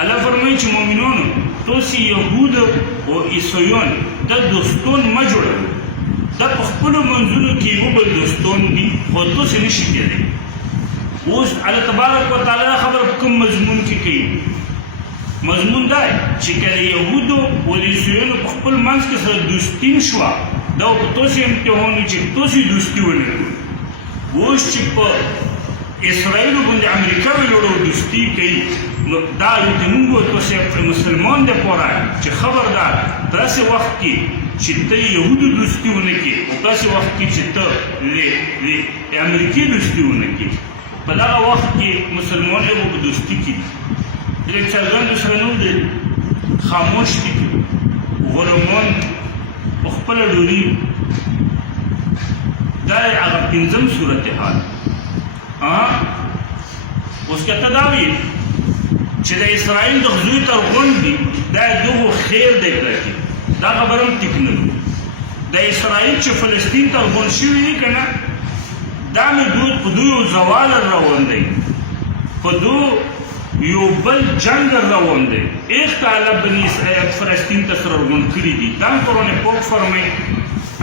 الله فرمایي چې مؤمنانو تاسې یهود او عیسویان دا دوستان مه جوړوئ، دا په خپلو منځونو کې یو بل دوستان دي خو تاسې نشي کېدی. اوس الله تبارک وتعالی خبر په کوم مضمون کې کوي؟ مضمون دا چې که د یهودو او د عیسویانو په خپل منځ کې سره دوستي شوه دا په تاسې امتحان وي چې تاسې دوستي ونه کړو. اوس چې په اسرائیلو باندې امریکا ویلوړو دوستي کوي نو دا د موږ تاسې مسلمان دپاره چې خبردار داسې وخت کې چې ته یهودو دوستي ونه کړې او داسې وخت کې چې ته د امریکې دوستي ونه کړې په دغه وخت کې مسلمان یې په دوستي کې دي. لږ څرګند سره نه دی خاموش دي غلامان په خپله ډولي دا هغه پنځم صورتحال. اوس که ته دا ویې چې د اسرائیل د غزوې تر غونډ دي دا دغو خیر دی پرکې دا خبره هم ټیک نه ده. د اسرائیل چې فلسطین ته غونډ شوي دي که نه دا مې په دوی یو زوال روان دی، په دو یو بل جنگ روان دی. ایک تعالی بني اسرائیل فلسطین ته سره غونډ کړي دي. دا قرآن پاک فرمایي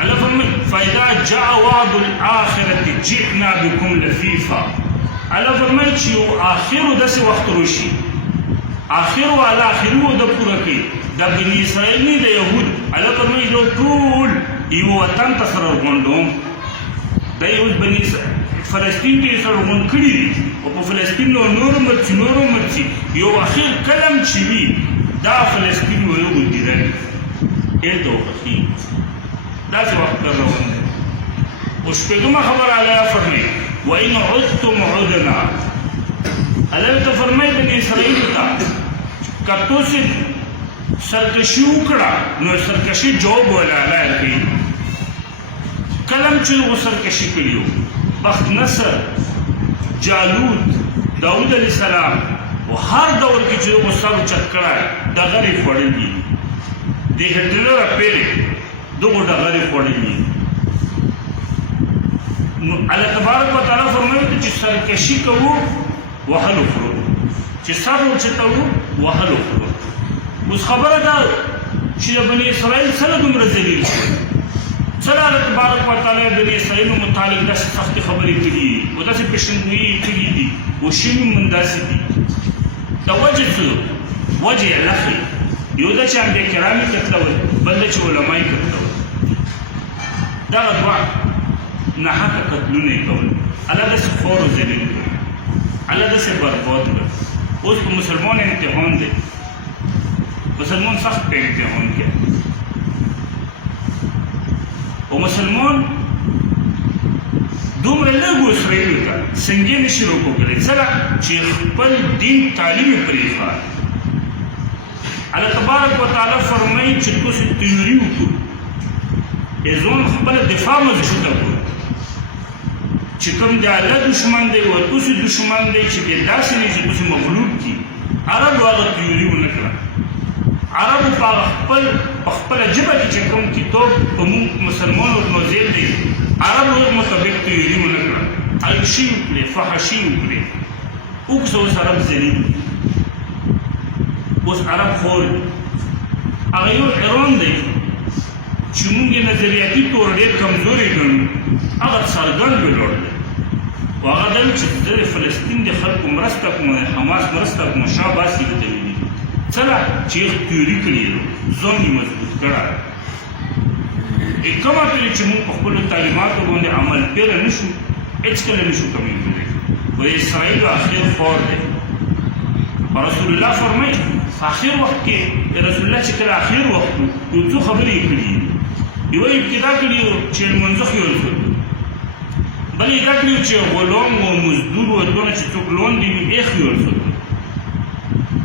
الله فرمایي فاذا جاء وعد الاخرة جئنا بكم لفیفا. الله فرمایي چې یو آخرو داسې وخت راشي آخرو علی آخرو د پوره کوي د بني اسرائیل نه د یهود. الله فرمایي دوی ټول یو وطن ته سره غونډوم. دا یو بني فلسطین ته سره غونډ کړي دي او په فلسطین نور مرچي یو اخر کلم چې وي دا فلسطین ویو ګډیدل ای دوخي داسې وخت روان دی. او شپږمه خبره الله فرمایي وان عدتم عدنا. الله ته فرمایي بني اسرائیل ته که تاسې سرکشي وکړه نو سرکشي جواب ولا الله کوي. کلم چې هغو سرکشي کړي وو بخت نصر جالوت داود علیه السلام او هر دور کې چې هغو سر اوچت کړی ډغرې خوړل دي د هټلر پیرې دغو ډغرې خوړل دي. نو الله تبارک وتعالی فرمایي چې سرکشي کوو وهل وخورو چې سر اوچتوو وهل وخورو. اوس خبره ده چې د بني اسرائیل سره دومره ذلیل شو سره الله تبارک وتعالی بني اسرائیل متعلق داسې سختې خبرې کړي دي او داسې پیشنګویي کړي دي او شوي هم همداسې دي. د وجه څه وجه یې لخي یو ده چې انبیا کرام یې قتلول بل ده چې علما یې قتلول. دغه دوه ناحقه قتلونه یې کول. الله داسې خور او ذلیل کړي، الله داسې برباد کړي. اوس په مسلمان امتحان دی، مسلمان سخت په امتحان کې او مسلمان دومره لږ اسرائیلو ته څنګه نشي راوکړلی څنګه چې خپل دین تعلیم یې پرېښود. الله تبارک وتعالی فرمایي چې تاسې تیوري وکړو ځان خپله دفاع مضبوطه کړو چې کوم د الله دشمن دی او تاسې دشمن دی چې دی داسې دی چې تاسې مغلوب کړي. عربو هغه تیوري ونه کړه. عربو په خپله ژبه کې چې کوم کتاب په موږ مسلمانو موضوع دی عربو مطابق تیوري ونه کړه. الشي وکړې فحشي وکړې اوس اوس عرب ذلیل دي. اوس عرب خور هغه یو ایران دی چې موږ یې نظریاتي طور ډېر کمزوري ګڼو هغه څرګند ولاړ دی او هغه دا چې زه د فلسطین د خلکو مرسته کوم د حماس مرسته کوم شاباسي ورته ویلي څنګه چې یې تیوري کړې ځان یې مضبوط کړی. کومه پېرې چې موږ په خپلو تعلیماتو باندې عمل پیره نه شو هېڅکله نه شو کمیدلی. و د اسرائیلو اخر خور دی. رسول الله فرمایي آخر وخت کې رسول الله چې کله آخر وخت یو څو خبرې یې کړي دي. یوه یې ابتدا کړي چې لمونځه خیال کړو، بل یې دا کړي چې غلام و مزدور و دونه چې څوک لون دي یې خیال کړو.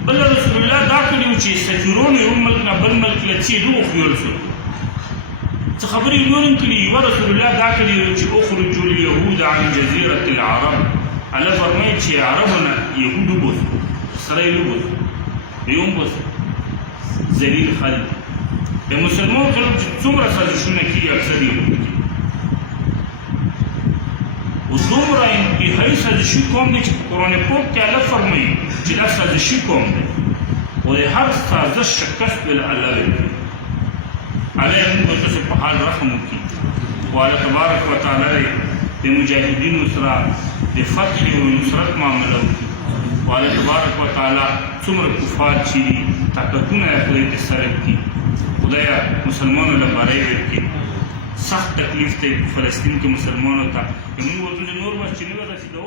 بل رسول الله دا کړي چې سفیرونو یو ملک نه بل ملک له چې دغو خیال کړو. څه خبرې یې نور هم کړي. یوه رسول الله دا کړي چې اخرجوا اليهود عن جزیرة العرب. الله فرمایي چې عربو نه یهود وبوسو اسرائیل وبوسو یو هم بوسو ذلیل خلک. د مسلمان خلک چې څومره سازشونه کېږي اکثر یې وکړي او دومره انتهایي سازشي قوم دی چې په قرآن پاک کې الله فرمایي چې دا سازشي قوم دی. و د هر سازش شکست ول الله ورکړي الله موږ ته په حال رحم وکړي و الله تبارک وتعالى د مجاهدینو سره د فتح او نصرت معامله وکړي و الله تبارک وتعالى څومره کفار چې طاقتونه یې خدای ته سره کړي خدایا مسلمانانو له بری ورکړي سخت تکلیف دی فلسطین کې مسلمانانو ته موږ ورته نور مسجدونه رسیدو